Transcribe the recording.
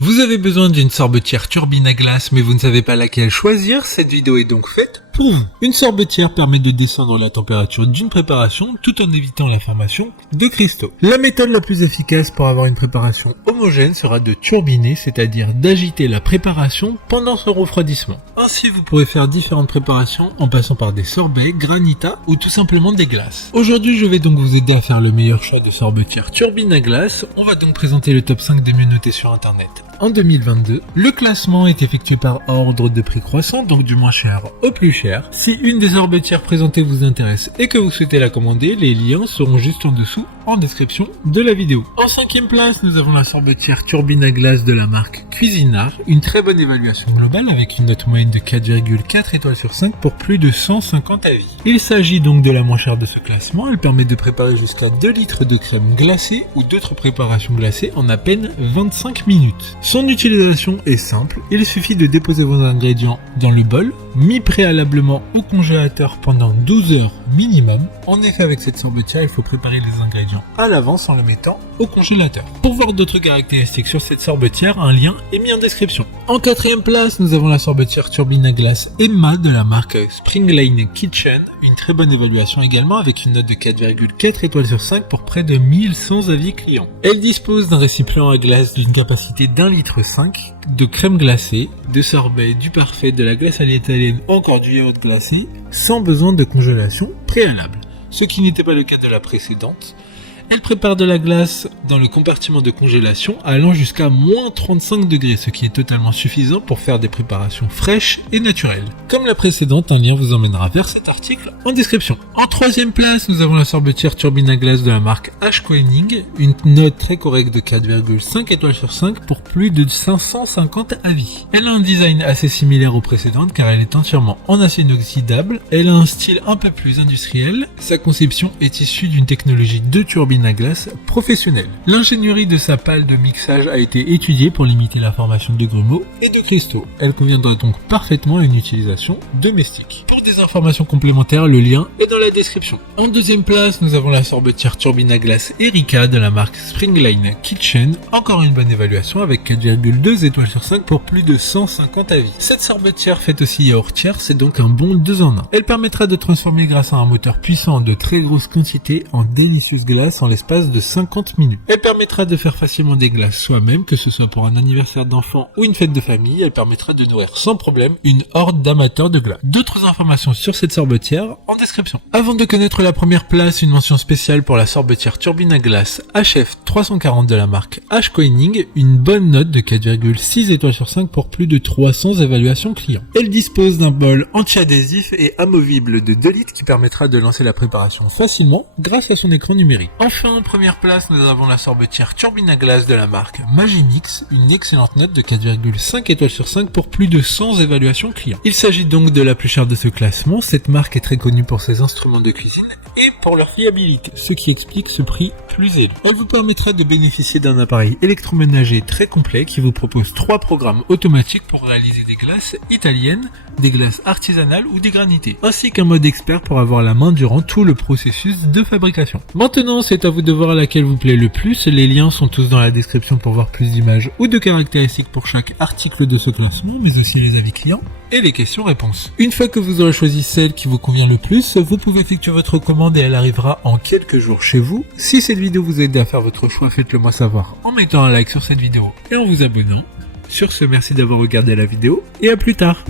Vous avez besoin d'une sorbetière turbine à glace mais vous ne savez pas laquelle choisir, cette vidéo est donc faite pour vous. Une sorbetière permet de descendre la température d'une préparation tout en évitant la formation de cristaux. La méthode la plus efficace pour avoir une préparation homogène sera de turbiner, c'est-à-dire d'agiter la préparation pendant son refroidissement. Ainsi vous pourrez faire différentes préparations en passant par des sorbets, granita ou tout simplement des glaces. Aujourd'hui je vais donc vous aider à faire le meilleur choix de sorbetière turbine à glace. On va donc présenter le top 5 des mieux notés sur internet. En 2022, le classement est effectué par ordre de prix croissant, donc du moins cher au plus cher. Si une des sorbetières présentées vous intéresse et que vous souhaitez la commander, les liens seront juste en dessous en description de la vidéo. En 5e place, nous avons la sorbetière turbine à glace de la marque Cuisinart, une très bonne évaluation globale avec une note moyenne de 4,4 étoiles sur 5 pour plus de 150 avis. Il s'agit donc de la moins chère de ce classement, elle permet de préparer jusqu'à 2 litres de crème glacée ou d'autres préparations glacées en à peine 25 minutes. Son utilisation est simple, il suffit de déposer vos ingrédients dans le bol, mis préalablement au congélateur pendant 12 heures minimum. En effet, avec cette sorbetière, il faut préparer les ingrédients à l'avance en le mettant au congélateur. Pour voir d'autres caractéristiques sur cette sorbetière, un lien est mis en description. En 4e place, nous avons la sorbetière turbine à glace Emma de la marque Springline Kitchen, une très bonne évaluation également avec une note de 4,4 étoiles sur 5 pour près de 1100 avis clients. Elle dispose d'un récipient à glace d'une capacité d'1,5 litre de crème glacée, de sorbet, du parfait, de la glace à l'italienne ou encore du yaourt glacé sans besoin de congélation préalable. Ce qui n'était pas le cas de la précédente. Elle prépare de la glace dans le compartiment de congélation allant jusqu'à moins 35 degrés, ce qui est totalement suffisant pour faire des préparations fraîches et naturelles. Comme la précédente, un lien vous emmènera vers cet article en description. En 3e place, nous avons la sorbetière turbine à glace de la marque Ashkoenig, une note très correcte de 4,5 étoiles sur 5 pour plus de 550 avis. Elle a un design assez similaire aux précédentes car elle est entièrement en acier inoxydable, elle a un style un peu plus industriel, sa conception est issue d'une technologie de turbine à glace professionnelle. L'ingénierie de sa pale de mixage a été étudiée pour limiter la formation de grumeaux et de cristaux. Elle conviendra donc parfaitement à une utilisation domestique. Pour des informations complémentaires, le lien est dans la description. En 2e place, nous avons la sorbetière turbine à glace Erika de la marque Springline Kitchen, encore une bonne évaluation avec 4,2 étoiles sur 5 pour plus de 150 avis. Cette sorbetière fait aussi yaourtière, c'est donc un bon 2 en 1. Elle permettra de transformer grâce à un moteur puissant de très grosses quantités en délicieuses glaces en l'espace de 50 minutes. Elle permettra de faire facilement des glaces soi-même, que ce soit pour un anniversaire d'enfant ou une fête de famille. Elle permettra de nourrir sans problème une horde d'amateurs de glace. D'autres informations sur cette sorbetière en description. Avant de connaître la première place, une mention spéciale pour la sorbetière turbine à glace HF 340 de la marque Ashkoenig, une bonne note de 4,6 étoiles sur 5 pour plus de 300 évaluations clients. Elle dispose d'un bol anti-adhésif et amovible de 2 litres qui permettra de lancer la préparation facilement grâce à son écran numérique. Enfin, en première place, nous avons la sorbetière turbine à glace de la marque Magimix, une excellente note de 4,5 étoiles sur 5 pour plus de 100 évaluations clients. Il s'agit donc de la plus chère de ce classement. Cette marque est très connue pour ses instruments de cuisine et pour leur fiabilité, ce qui explique ce prix plus élevé. Elle vous permettra de bénéficier d'un appareil électroménager très complet qui vous propose 3 programmes automatiques pour réaliser des glaces italiennes, des glaces artisanales ou des granités, ainsi qu'un mode expert pour avoir la main durant tout le processus de fabrication. Maintenant, c'est à vous de voir laquelle vous plaît le plus. Les liens sont tous dans la description pour voir plus d'images ou de caractéristiques pour chaque article de ce classement, mais aussi les avis clients et les questions-réponses. Une fois que vous aurez choisi celle qui vous convient le plus, vous pouvez effectuer votre commande et elle arrivera en quelques jours chez vous. Si cette vidéo vous aide à faire votre choix, faites-le moi savoir en mettant un like sur cette vidéo et en vous abonnant. Sur ce, merci d'avoir regardé la vidéo et à plus tard.